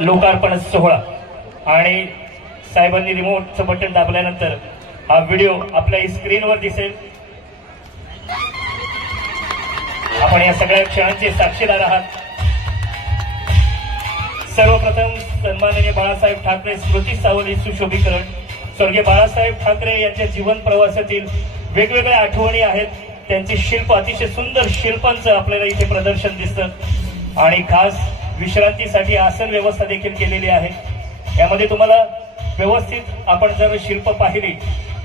लोकार्पण सोहळा आणि साहेबांनी रिमोटचं बटन दाबल्यानंतर हा व्हिडिओ आपल्या स्क्रीनवर दिसेल। आपण या सगळ्या क्षणांचे साक्षीदार आहात। सर्वप्रथम सन्माननीय बाळासाहेब ठाकरे स्मृती सावली सुशोभीकरण। स्वर्गीय बाळासाहेब ठाकरे यांच्या जीवन प्रवासातील वेगवेगळ्या आठवणी आहेत। त्यांचे शिल्प अतिशय सुंदर शिल्पांचं आपल्याला इथे प्रदर्शन दिसतं आणि खास विश्रांतीसाठी आसन व्यवस्था देखील केलेली आहे। यामध्ये तुम्हाला व्यवस्थित आपण जर शिल्प पाहिली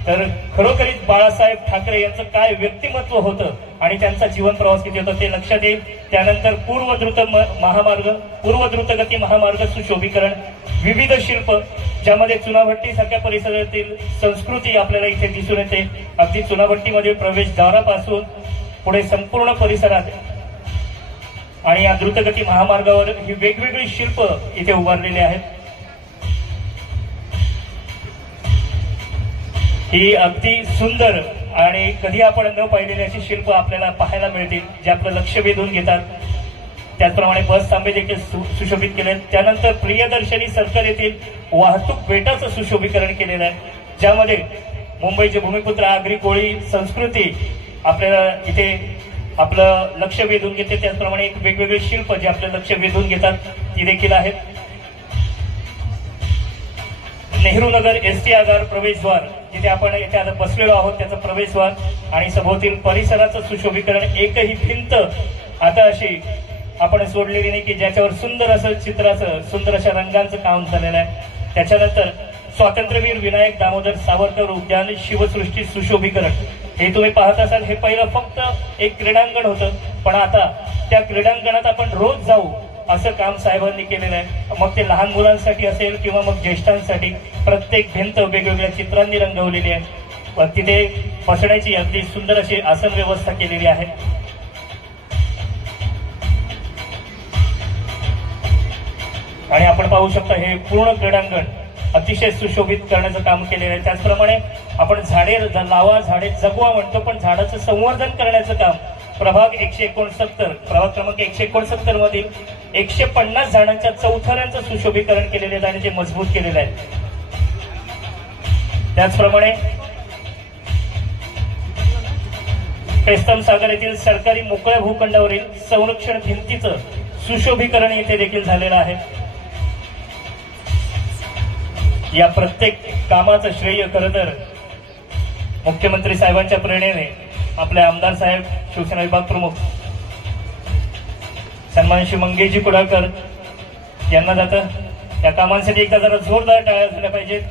तर खरोखरीच बाळासाहेब ठाकरे यांचं काय व्यक्तिमत्व होतं आणि त्यांचा जीवन प्रवास किती होता ते लक्षात येईल। त्यानंतर पूर्व द्रुतगती महामार्ग सुशोभीकरण, विविध शिल्प ज्यामध्ये चुनाभट्टी सारख्या परिसरातील संस्कृती आपल्याला इथे दिसून येते। अगदी चुनाभट्टीमध्ये प्रवेशद्वारापासून पुढे संपूर्ण परिसरात आणि या द्रुतगती महामार्गावर ही वेगवेगळी शिल्प इथे उभारलेली आहेत। ही अगदी सुंदर आणि कधी आपण न पाहिलेली अशी शिल्प आपल्याला पाहायला मिळतील जे आपलं लक्ष वेधून घेतात। त्याचप्रमाणे बस थांबे देखील सुशोभित केले। त्यानंतर प्रियदर्शनी सर्कल येथील वाहतूक बेटाचं सुशोभीकरण केलेलं आहे, ज्यामध्ये मुंबईचे भूमिपुत्र आगरी कोळी संस्कृती आपल्याला इथे आपलं लक्ष वेधून घेते। त्याचप्रमाणे एक वेगवेगळे शिल्प जे आपलं लक्ष वेधून घेतात ती देखील आहेत। नेहरू नगर एसटी आगार प्रवेशद्वार जिथे आपण इथे आता बसलेलो आहोत त्याचं प्रवेशद्वार आणि सभोवतील परिसराचं सुशोभीकरण। एकही भिंत आता अशी आपण सोडलेली नाही की ज्याच्यावर सुंदर असं चित्राचं सुंदर अशा रंगांचं काम झालेलं आहे। त्याच्यानंतर स्वातंत्र्यवीर विनायक दामोदर सावरकर उद्यान शिवसृष्टी सुशोभीकरण। हे तुम्ही पाहत असाल हे पहिलं फक्त एक क्रीडांगण होतं, पण आता त्या क्रीडांगणात आपण रोज जाऊ असं काम साहेबांनी केलेलं आहे। मग ते लहान मुलांसाठी असेल किंवा मग ज्येष्ठांसाठी प्रत्येक भिंत वेगवेगळ्या चित्रांनी रंगवलेली आहे। तिथे बसण्याची अगदी सुंदर अशी आसन व्यवस्था केलेली आहे। आणि आपण पाहू शकता हे पूर्ण क्रीडांगण अतिशय सुशोभित करण्याचं काम केलेलं आहे। त्याचप्रमाणे आपण झाडे लावा झाडे जगवा म्हणतो, पण झाडाचं संवर्धन करण्याचं काम प्रभाग क्रमांक 169 मधील 150 झाडांच्या चौथऱ्यांचं सुशोभीकरण केलेले आहे आणि जे मजबूत केलेलं आहे। त्याचप्रमाणे पेस्तम सागर येथील सरकारी मोकळ्या भूखंडावरील संरक्षण भिंतीचं सुशोभीकरण येथे देखील झालेलं आहे। या प्रत्येक कामाचं श्रेय खरं तर मुख्यमंत्री साहेबांच्या प्रेरणेने आपले आमदार साहेब शिवसेना विभाग प्रमुख सन्मान श्री मंगेशजी कुडाळकर यांना जातं। या कामांसाठी एकदा जरा जोरदार टाळ्या झाल्या पाहिजेत।